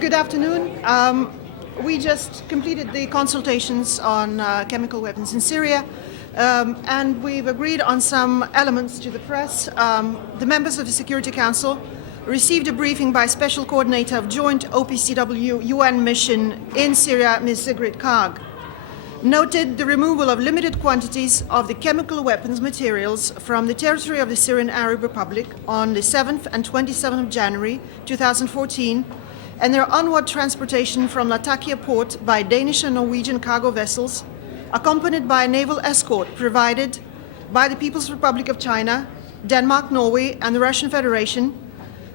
Good afternoon. We just completed the consultations on chemical weapons in Syria, and we've agreed on some elements to the press. The members of the Security Council received a briefing by Special Coordinator of Joint OPCW UN Mission in Syria, Ms. Sigrid Kaag. Noted the removal of limited quantities of the chemical weapons materials from the territory of the Syrian Arab Republic on the 7th and 27th of January 2014, and their onward transportation from Latakia port by Danish and Norwegian cargo vessels, accompanied by a naval escort provided by the People's Republic of China, Denmark, Norway, and the Russian Federation,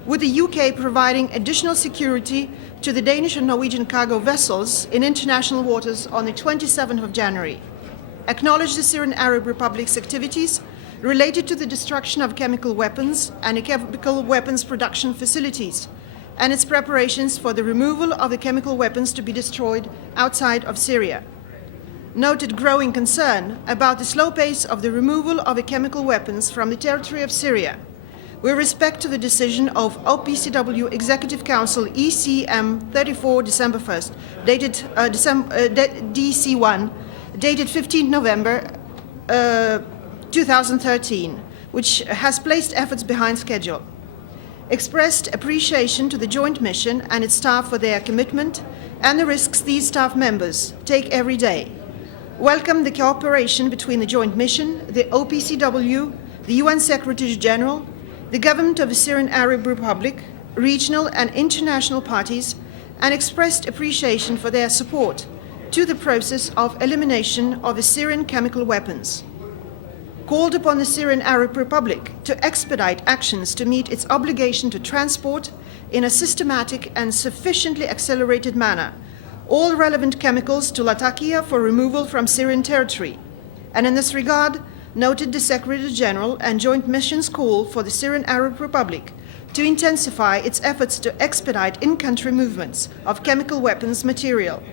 with the UK providing additional security to the Danish and Norwegian cargo vessels in international waters on the 27th of January. Acknowledge the Syrian Arab Republic's activities related to the destruction of chemical weapons and chemical weapons production facilities, and its preparations for the removal of the chemical weapons to be destroyed outside of Syria. Noted growing concern about the slow pace of the removal of the chemical weapons from the territory of Syria, with respect to the decision of OPCW Executive Council ECM 34 December 1st, dated DC1, dated 15 November 2013, which has placed efforts behind schedule. Expressed appreciation to the Joint Mission and its staff for their commitment and the risks these staff members take every day. Welcome the cooperation between the Joint Mission, the OPCW, the UN Secretary General, the government of the Syrian Arab Republic, regional and international parties, and expressed appreciation for their support to the process of elimination of the Syrian chemical weapons. Called upon the Syrian Arab Republic to expedite actions to meet its obligation to transport in a systematic and sufficiently accelerated manner all relevant chemicals to Latakia for removal from Syrian territory, and in this regard noted the Secretary General and Joint Mission's call for the Syrian Arab Republic to intensify its efforts to expedite in-country movements of chemical weapons material.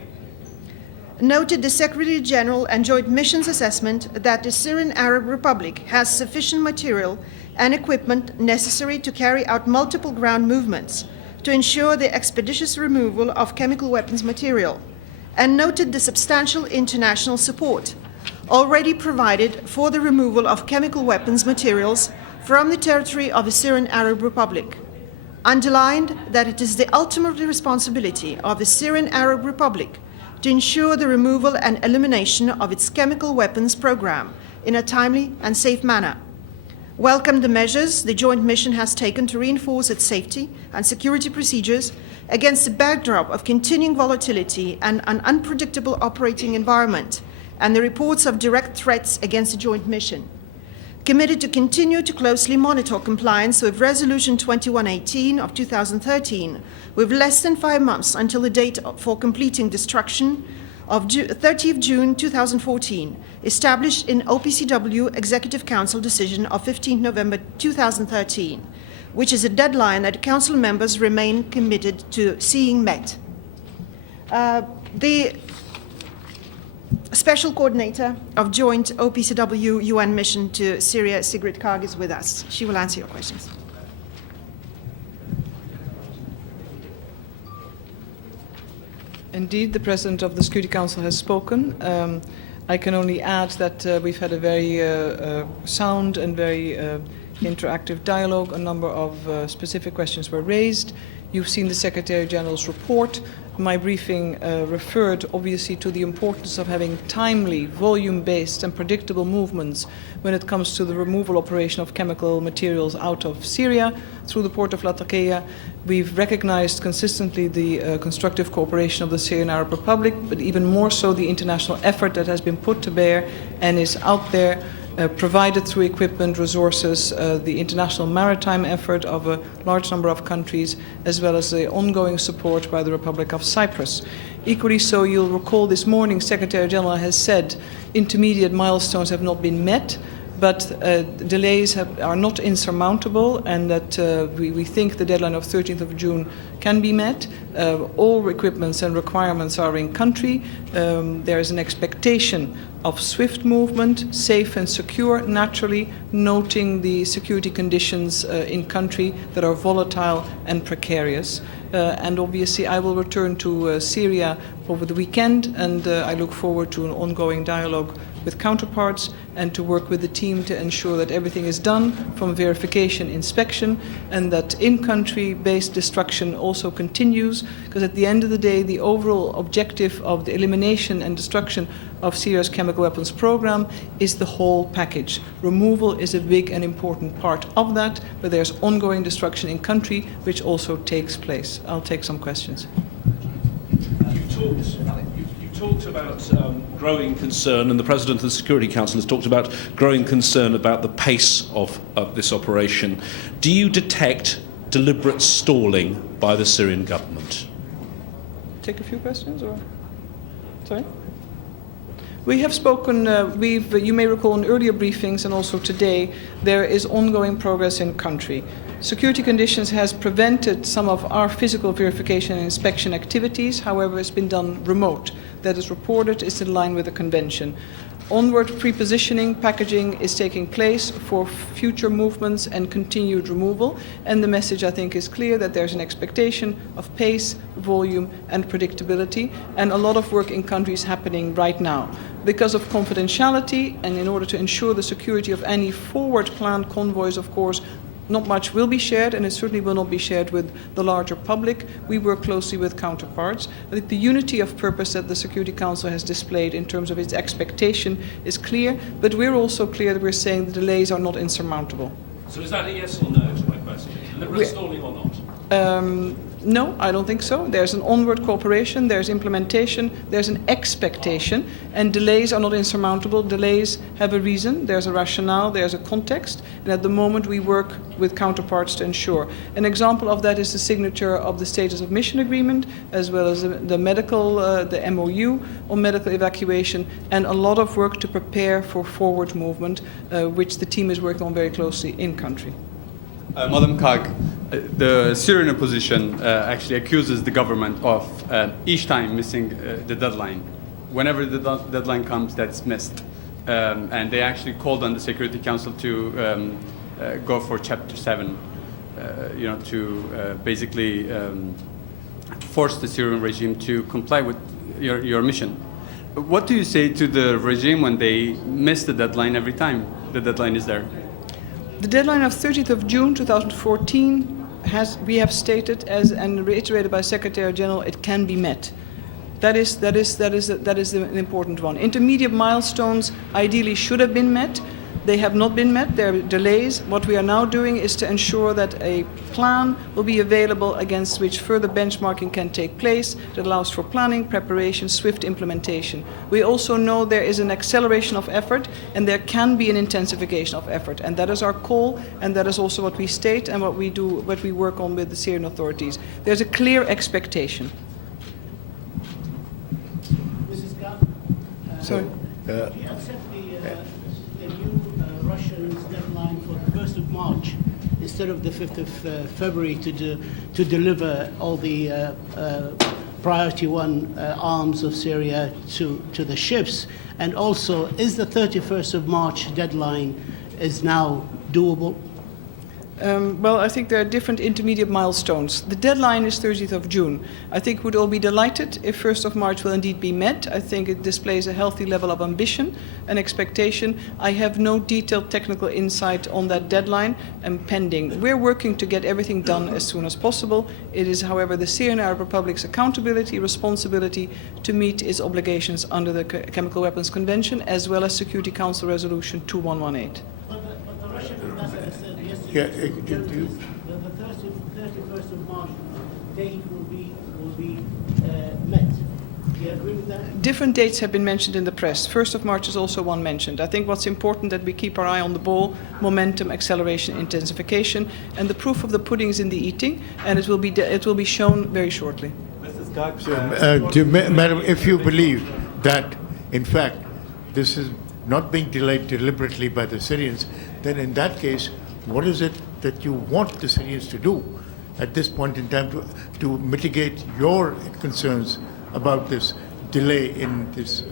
Noted the Secretary General and Joint Mission's assessment that the Syrian Arab Republic has sufficient material and equipment necessary to carry out multiple ground movements to ensure the expeditious removal of chemical weapons material, and noted the substantial international support already provided for the removal of chemical weapons materials from the territory of the Syrian Arab Republic. Underlined that it is the ultimate responsibility of the Syrian Arab Republic to ensure the removal and elimination of its chemical weapons program in a timely and safe manner. Welcome the measures the Joint Mission has taken to reinforce its safety and security procedures against the backdrop of continuing volatility and an unpredictable operating environment, and the reports of direct threats against the Joint Mission. Committed to continue to closely monitor compliance with Resolution 2118 of 2013, with less than 5 months until the date for completing destruction of 30th June 2014, established in OPCW Executive Council decision of 15 November 2013, which is a deadline that Council members remain committed to seeing met. The Special Coordinator of Joint OPCW UN Mission to Syria, Sigrid Kaag, is with us. She will answer your questions. Indeed, the President of the Security Council has spoken. I can only add that we've had a very sound and very interactive dialogue. A number of specific questions were raised. You've seen the Secretary General's report. My briefing referred obviously to the importance of having timely, volume-based and predictable movements when it comes to the removal operation of chemical materials out of Syria through the port of Latakia. We've recognized consistently the constructive cooperation of the Syrian Arab Republic, but even more so the international effort that has been put to bear and is out there, provided through equipment, resources, the international maritime effort of a large number of countries, as well as the ongoing support by the Republic of Cyprus. Equally so, you'll recall this morning, Secretary General has said intermediate milestones have not been met, but delays are not insurmountable, and that we think the deadline of 13th of June can be met. All equipments and requirements are in country. There is an expectation of swift movement, safe and secure, naturally, noting the security conditions in country that are volatile and precarious. And obviously I will return to Syria over the weekend, and I look forward to an ongoing dialogue with counterparts and to work with the team to ensure that everything is done from verification, inspection, and that in-country based destruction also continues, because at the end of the day, the overall objective of the elimination and destruction of Syria's chemical weapons program is the whole package. Removal is a big and important part of that, but there's ongoing destruction in country which also takes place. I'll take some questions. You talked about growing concern, and the President of the Security Council has talked about growing concern about the pace of this operation. Do you detect deliberate stalling by the Syrian government? Take a few questions, or? Sorry? We have spoken, you may recall in earlier briefings and also today, there is ongoing progress in country. Security conditions has prevented some of our physical verification and inspection activities. However, it's been done remote. That is reported, is in line with the convention. Onward prepositioning, packaging is taking place for future movements and continued removal. And the message, I think, is clear that there's an expectation of pace, volume, and predictability. And a lot of work in countries happening right now. Because of confidentiality and in order to ensure the security of any forward planned convoys, of course, not much will be shared, and it certainly will not be shared with the larger public. We work closely with counterparts. I think the unity of purpose that the Security Council has displayed in terms of its expectation is clear, but we're also clear that we're saying the delays are not insurmountable. So is that a yes or no to my question? Deliberate stalling or not? No, I don't think so. There's an onward cooperation, there's implementation, there's an expectation, and delays are not insurmountable. Delays have a reason, there's a rationale, there's a context, and at the moment we work with counterparts to ensure. An example of that is the signature of the Status of Mission Agreement, as well as the medical, the MOU on medical evacuation, and a lot of work to prepare for forward movement, which the team is working on very closely in country. Madam Kaag, the Syrian opposition actually accuses the government of each time missing the deadline. Whenever the deadline comes, that's missed. And they actually called on the Security Council to go for Chapter 7, to basically force the Syrian regime to comply with your mission. What do you say to the regime when they miss the deadline every time the deadline is there? The deadline of 30th of June 2014 we have stated and reiterated by Secretary General, it can be met. That is an important one. Intermediate milestones ideally should have been met. They have not been met. There are delays. What we are now doing is to ensure that a plan will be available against which further benchmarking can take place that allows for planning, preparation, swift implementation. We also know there is an acceleration of effort and there can be an intensification of effort. And that is our call, and that is also what we state and what we do, what we work on with the Syrian authorities. There's a clear expectation. Mrs. Kaag, Sorry. do you accept the new Russian deadline for the 1st of March instead of the 5th of February to deliver all the priority one arms of Syria to the ships? And also, is the 31st of March deadline is now doable? Well, I think there are different intermediate milestones. The deadline is 30th of June. I think we'd all be delighted if 1st of March will indeed be met. I think it displays a healthy level of ambition and expectation. I have no detailed technical insight on that deadline and pending. We're working to get everything done as soon as possible. It is, however, the Syrian Arab Republic's accountability, responsibility to meet its obligations under the Chemical Weapons Convention, as well as Security Council Resolution 2118. Yeah, the 31st of March date will be met. Do you agree with that? Different dates have been mentioned in the press. 1st of March is also one mentioned. I think what's important that we keep our eye on the ball, momentum, acceleration, intensification, and the proof of the pudding is in the eating, and it will be shown very shortly. Madam, if you believe that, in fact, this is not being delayed deliberately by the Syrians, then in that case, what is it that you want the Syrians to do at this point in time to mitigate your concerns about this delay in this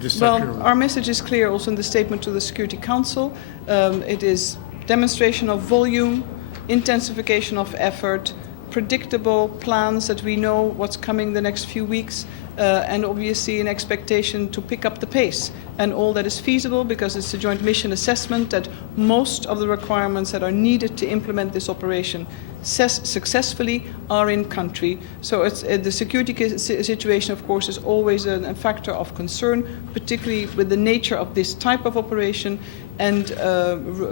destruction? Well, our message is clear also in the statement to the Security Council. It is demonstration of volume, intensification of effort, predictable plans that we know what's coming the next few weeks, and obviously an expectation to pick up the pace and all that is feasible, because it's a joint mission assessment that most of the requirements that are needed to implement this operation successfully are in country. So it's, the security situation, of course, is always a factor of concern, particularly with the nature of this type of operation and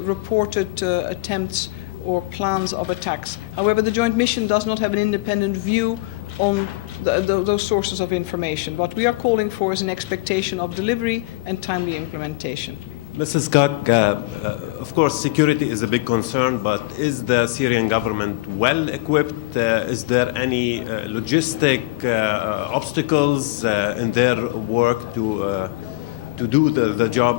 reported attempts or plans of attacks. However, the joint mission does not have an independent view on those sources of information. What we are calling for is an expectation of delivery and timely implementation. Mrs. Gag, of course, security is a big concern, but is the Syrian government well equipped? Is there any logistic obstacles in their work to do the job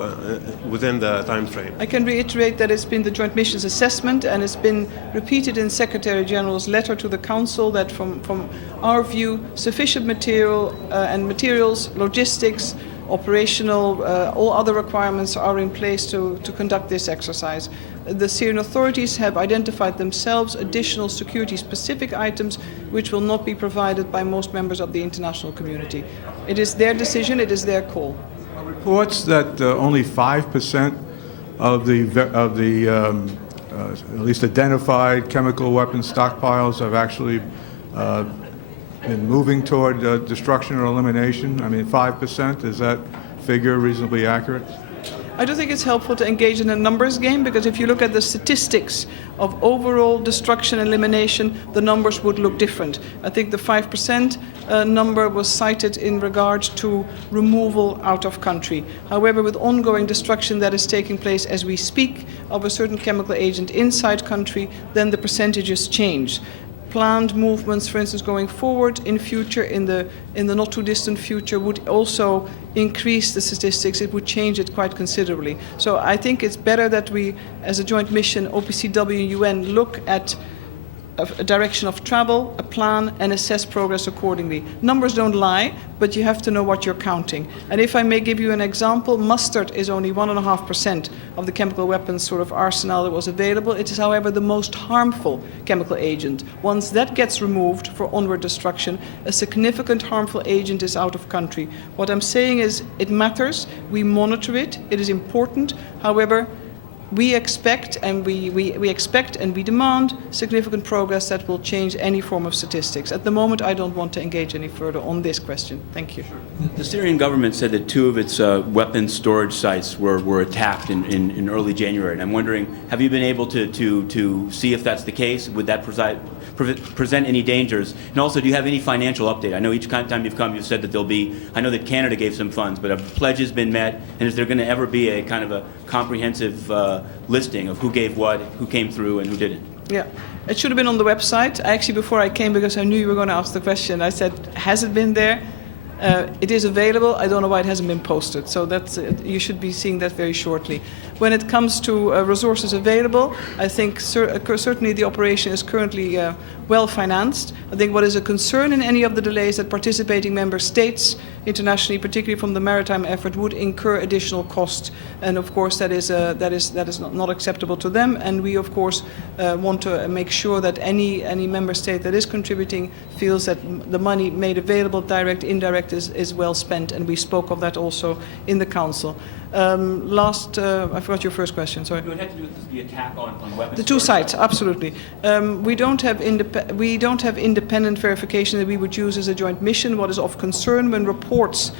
within the time frame? I can reiterate that it's been the joint mission's assessment, and it's been repeated in Secretary General's letter to the Council that from our view, sufficient material and materials, logistics, operational, all other requirements are in place to conduct this exercise. The Syrian authorities have identified themselves additional security-specific items which will not be provided by most members of the international community. It is their decision, it is their call. Reports that only 5% of the at least identified chemical weapons stockpiles have actually been moving toward destruction or elimination. I mean, 5%, is that figure reasonably accurate? I don't think it's helpful to engage in a numbers game, because if you look at the statistics of overall destruction and elimination, the numbers would look different. I think the 5% number was cited in regard to removal out of country. However, with ongoing destruction that is taking place as we speak of a certain chemical agent inside country, then the percentages change. Planned movements, for instance, going forward in future, in the not too distant future, would also increase the statistics. It would change it quite considerably. So I think it's better that we, as a joint mission, OPCW and UN, look at a direction of travel, a plan, and assess progress accordingly. Numbers don't lie, but you have to know what you're counting. And if I may give you an example, mustard is only 1.5% of the chemical weapons sort of arsenal that was available. It is, however, the most harmful chemical agent. Once that gets removed for onward destruction, a significant harmful agent is out of country. What I'm saying is it matters, we monitor it, it is important. However, we expect and we expect and we demand significant progress that will change any form of statistics. At the moment, I don't want to engage any further on this question. Thank you. The Syrian government said that 2 of its weapons storage sites were attacked in early January. And I'm wondering, have you been able to see if that's the case? Would that present any dangers? And also, do you have any financial update? I know each time you've come, you've said that there'll be, I know that Canada gave some funds, but have pledges been met? And is there going to ever be a kind of a comprehensive listing of who gave what, who came through, and who didn't? Yeah, it should have been on the website. Actually, before I came, because I knew you were going to ask the question, I said, has it been there? It is available. I don't know why it hasn't been posted. So that's you should be seeing that very shortly. When it comes to resources available, I think certainly the operation is currently well financed. I think what is a concern in any of the delays that participating member states internationally, particularly from the maritime effort, would incur additional cost, and of course that is not acceptable to them. And we of course want to make sure that any member state that is contributing feels that the money made available, direct, indirect, is well spent. And we spoke of that also in the Council. I forgot your first question. Sorry. It had to do with the attack on weapons. The two sites, absolutely. We don't have independent verification that we would use as a joint mission. What is of concern when reports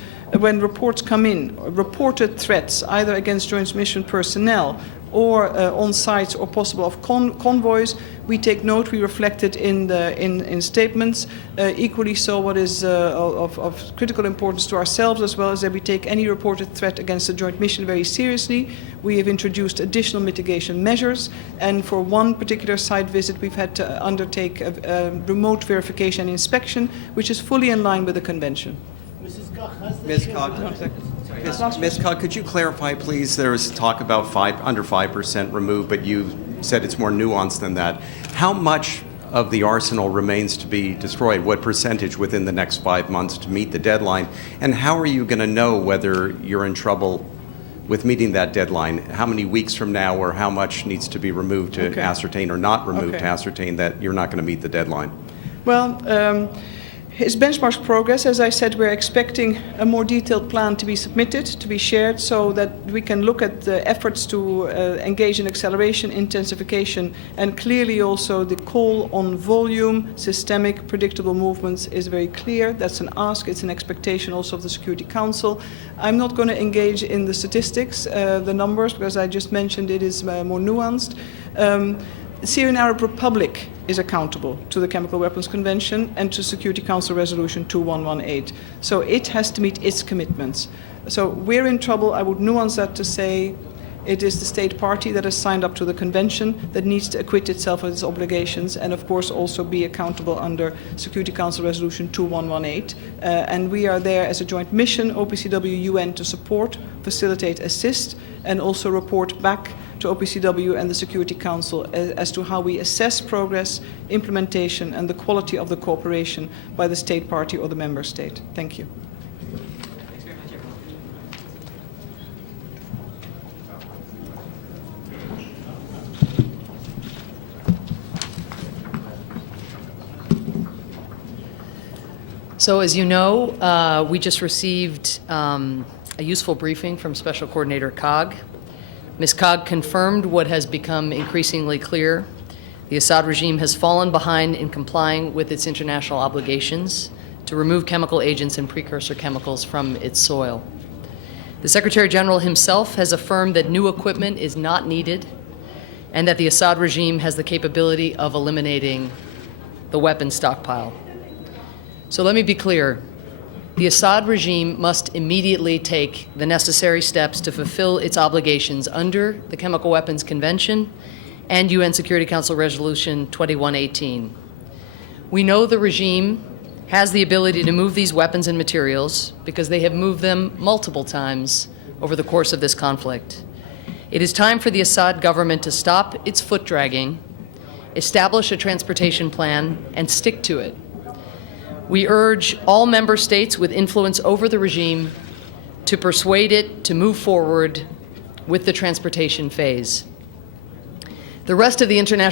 come in, reported threats either against joint mission personnel or on sites or possible of convoys, we take note, we reflect it in statements. Equally so, what is of critical importance to ourselves as well is that we take any reported threat against the joint mission very seriously. We have introduced additional mitigation measures, and for one particular site visit we've had to undertake a remote verification and inspection, which is fully in line with the Convention. Ms. Cog, could you clarify, please? There was talk about under 5% removed, but you said it's more nuanced than that. How much of the arsenal remains to be destroyed? What percentage within the next 5 months to meet the deadline? And how are you going to know whether you're in trouble with meeting that deadline? How many weeks from now, or how much needs to be removed to ascertain, or not removed to ascertain that you're not going to meet the deadline? Well, his benchmark progress, as I said, we're expecting a more detailed plan to be submitted, to be shared, so that we can look at the efforts to engage in acceleration, intensification, and clearly also the call on volume, systemic, predictable movements is very clear. That's an ask, it's an expectation also of the Security Council. I'm not going to engage in the statistics, the numbers, because I just mentioned it is more nuanced. The Syrian Arab Republic is accountable to the Chemical Weapons Convention and to Security Council Resolution 2118. So it has to meet its commitments. So we're in trouble. I would nuance that to say it is the state party that has signed up to the convention that needs to acquit itself of its obligations, and of course also be accountable under Security Council Resolution 2118. And we are there as a joint mission, OPCW UN, to support, facilitate, assist, and also report back to OPCW and the Security Council as to how we assess progress, implementation, and the quality of the cooperation by the state party or the member state. Thank you. Thanks very much, everyone. So as you know, we just received a useful briefing from Special Coordinator Cog. Ms. Cog confirmed what has become increasingly clear. The Assad regime has fallen behind in complying with its international obligations to remove chemical agents and precursor chemicals from its soil. The Secretary General himself has affirmed that new equipment is not needed and that the Assad regime has the capability of eliminating the weapons stockpile. So let me be clear. The Assad regime must immediately take the necessary steps to fulfill its obligations under the Chemical Weapons Convention and UN Security Council Resolution 2118. We know the regime has the ability to move these weapons and materials because they have moved them multiple times over the course of this conflict. It is time for the Assad government to stop its foot dragging, establish a transportation plan, and stick to it. We urge all member states with influence over the regime to persuade it to move forward with the transportation phase. The rest of the international